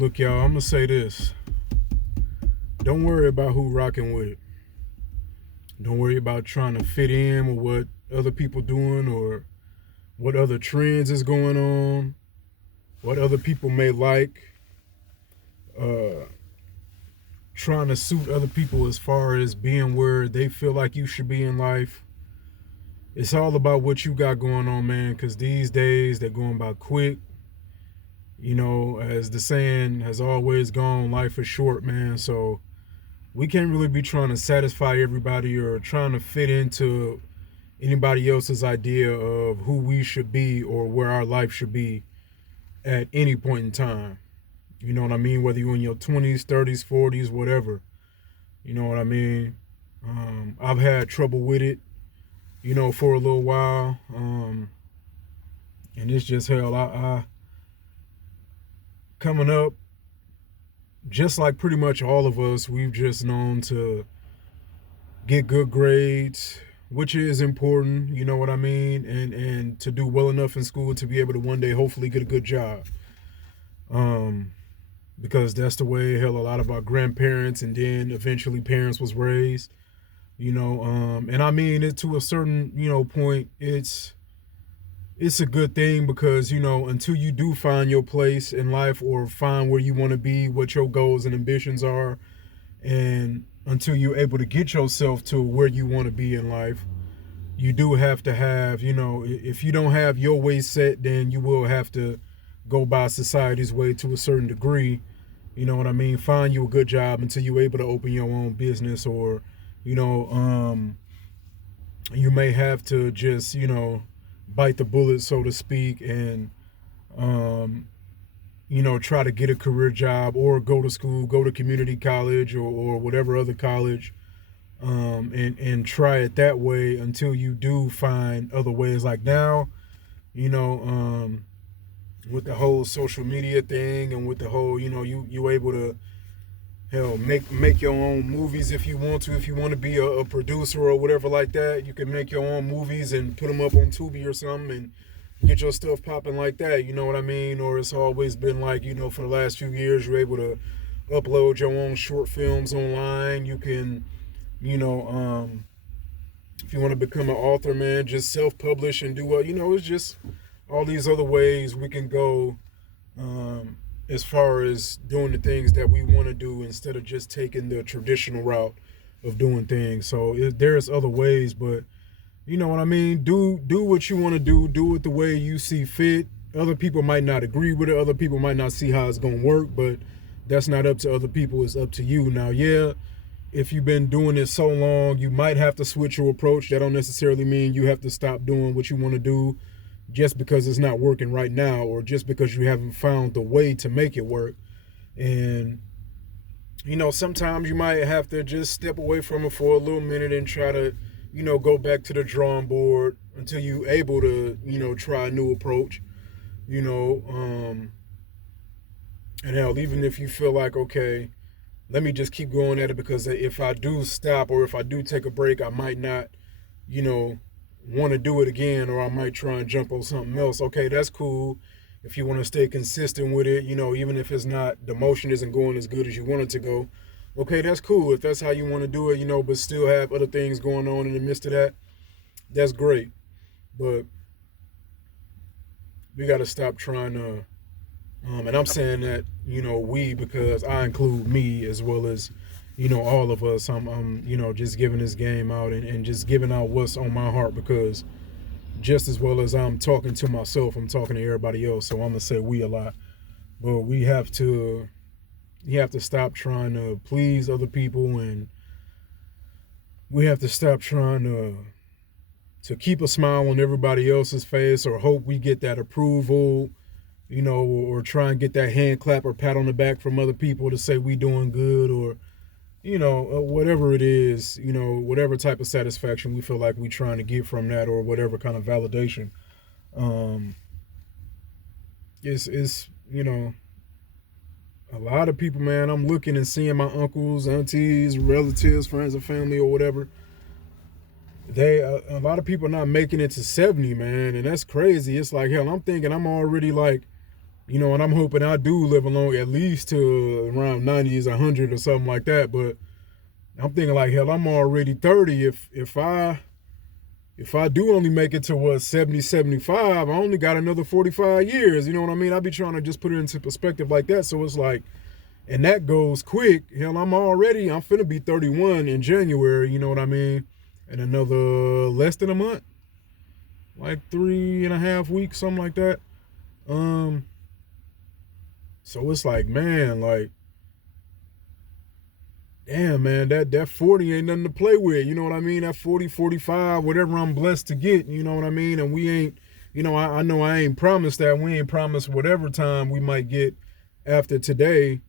Look, y'all, I'm gonna say this. Don't worry about who rocking with it. Don't worry about trying to fit in with what other people doing or what other trends is going on, what other people may like. Uh, Trying to suit other people as far as being where they feel like you should be in life. It's all about what you got going on, man, because these days they're going by quick. You know, as the saying has always gone, life is short, man. So we can't really be trying to satisfy everybody or trying to fit into anybody else's idea of who we should be or where our life should be at any point in time. You know what I mean? Whether you're in your 20s, 30s, 40s, whatever. You know what I mean? I've had trouble with it, you know, for a little while. And it's just hell. I coming up, just like pretty much all of us, we've just known to get good grades, which is important, you know what I mean? And to do well enough in school to be able to one day hopefully get a good job. Because that's the way hell a lot of our grandparents and then eventually parents was raised, you know. And I mean it to a certain, you know, point, it's a good thing because, you know, until you do find your place in life or find where you want to be, what your goals and ambitions are, and until you're able to get yourself to where you want to be in life, you do have to have, you know, if you don't have your way set, then you will have to go by society's way to a certain degree. You know what I mean? Find you a good job until you're able to open your own business, or, you know, you may have to just, you know, bite the bullet, so to speak, and, you know, try to get a career job or go to school, go to community college or whatever other college, and try it that way until you do find other ways. Like now, you know, with the whole social media thing and with the whole, you know, you able to hell make your own movies if you want to. If you want to be a producer or whatever like that, you can make your own movies and put them up on Tubi or something and get your stuff popping like that. You know what I mean? Or it's always been like, you know, for the last few years, you're able to upload your own short films online. You can, you know, if you want to become an author, man, just self-publish and do what, you know, it's just all these other ways we can go, as far as doing the things that we want to do instead of just taking the traditional route of doing things. So there's other ways, but you know what I mean? Do what you want to do it the way you see fit. Other people might not agree with it. Other people might not see how it's going to work, but that's not up to other people. It's up to you. Now, yeah, if you've been doing it so long, you might have to switch your approach. That don't necessarily mean you have to stop doing what you want to do just because it's not working right now, or just because you haven't found the way to make it work. And, you know, sometimes you might have to just step away from it for a little minute and try to, you know, go back to the drawing board until you're able to, you know, try a new approach, you know. And hell, even if you feel like, okay, let me just keep going at it because if I do stop or if I do take a break, I might not, you know, want to do it again, or I might try and jump on something else. Okay, that's cool. If you want to stay consistent with it, you know, even if it's not, the motion isn't going as good as you want it to go. Okay, that's cool. If that's how you want to do it, you know, but still have other things going on in the midst of that, that's great. But we got to stop trying to, and I'm saying that, you know, we, because I include me as well as, you know, all of us. I'm you know, just giving this game out and just giving out what's on my heart, because just as well as I'm talking to myself, I'm talking to everybody else. So I'm gonna say we a lot, but you have to stop trying to please other people, and we have to stop trying to keep a smile on everybody else's face or hope we get that approval, you know, or try and get that hand clap or pat on the back from other people to say we doing good, or, you know, whatever it is, you know, whatever type of satisfaction we feel like we trying to get from that, or whatever kind of validation. It's you know, a lot of people, man, I'm looking and seeing my uncles, aunties, relatives, friends and family or whatever. A lot of people are not making it to 70, man, and that's crazy. It's like, hell, I'm thinking I'm already like, and I'm hoping I do live along at least to around 90s, 100 or something like that. But I'm thinking like, hell, I'm already 30. If I do only make it to what 70, 75, I only got another 45 years. You know what I mean? I be trying to just put it into perspective like that. So it's like, and that goes quick. Hell, I'm finna be 31 in January. You know what I mean? In another less than a month, like 3.5 weeks, something like that. So it's like, man, like, damn, man, that 40 ain't nothing to play with. You know what I mean? That 40, 45, whatever I'm blessed to get, you know what I mean? And we ain't, I know I ain't promised that. We ain't promised whatever time we might get after today.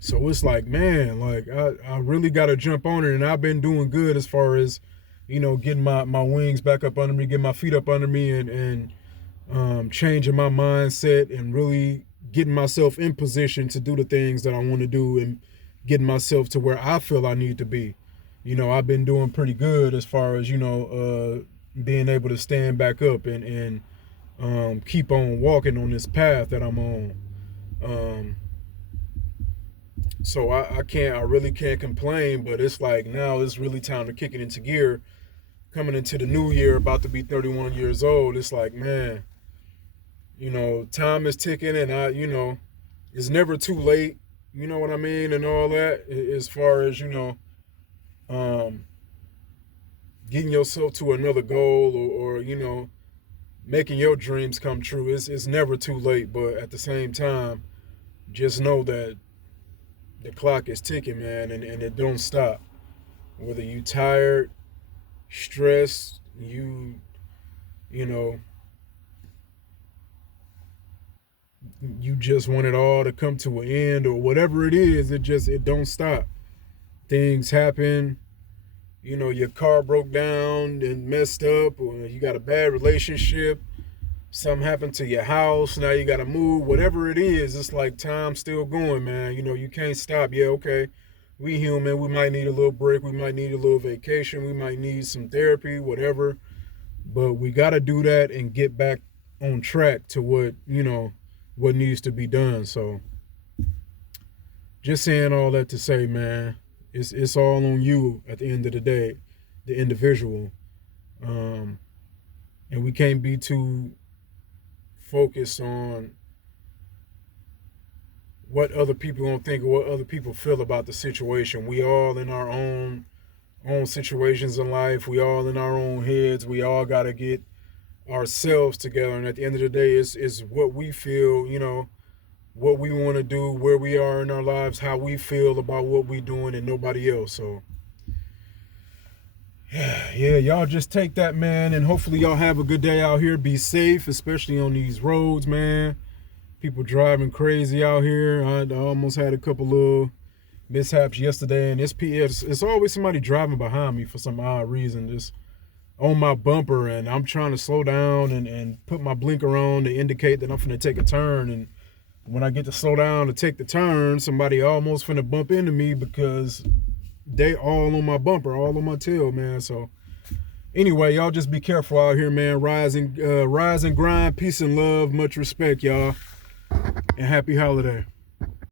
So it's like, man, like I really got to jump on it. And I've been doing good as far as, getting my wings back up under me, getting my feet up under me and changing my mindset and really getting myself in position to do the things that I want to do and getting myself to where I feel I need to be. I've been doing pretty good as far as, being able to stand back up and keep on walking on this path that I'm on. So I really can't complain, but it's like now it's really time to kick it into gear. Coming into the new year, about to be 31 years old, it's like, man, time is ticking and it's never too late, you know what I mean? And all that as far as, getting yourself to another goal or making your dreams come true. It's never too late, but at the same time, just know that the clock is ticking, man, and it don't stop. Whether you tired, stressed, you just want it all to come to an end or whatever it is, it don't stop. Things happen, your car broke down and messed up, or you got a bad relationship, something happened to your house, now you got to move, whatever it is, it's like time's still going, man. You can't stop. Yeah, okay, we human, we might need a little break, we might need a little vacation, we might need some therapy, whatever, but we got to do that and get back on track to what needs to be done. So just saying all that to say, man, it's all on you at the end of the day, the individual. And we can't be too focused on what other people gonna think or what other people feel about the situation. We all in our own situations in life. We all in our own heads. We all gotta get ourselves together. And at the end of the day, it's what we feel, what we want to do, where we are in our lives, how we feel about what we doing, and nobody else. So yeah, y'all just take that, man, and hopefully y'all have a good day out here. Be safe, especially on these roads, man. People driving crazy out here. I almost had a couple little mishaps yesterday, and it's always somebody driving behind me for some odd reason, just on my bumper, and I'm trying to slow down and put my blinker on to indicate that I'm finna take a turn. And when I get to slow down to take the turn, somebody almost finna bump into me because they all on my bumper, all on my tail, man. So anyway, y'all just be careful out here, man. Rise and grind, peace and love, much respect, y'all, and happy holiday.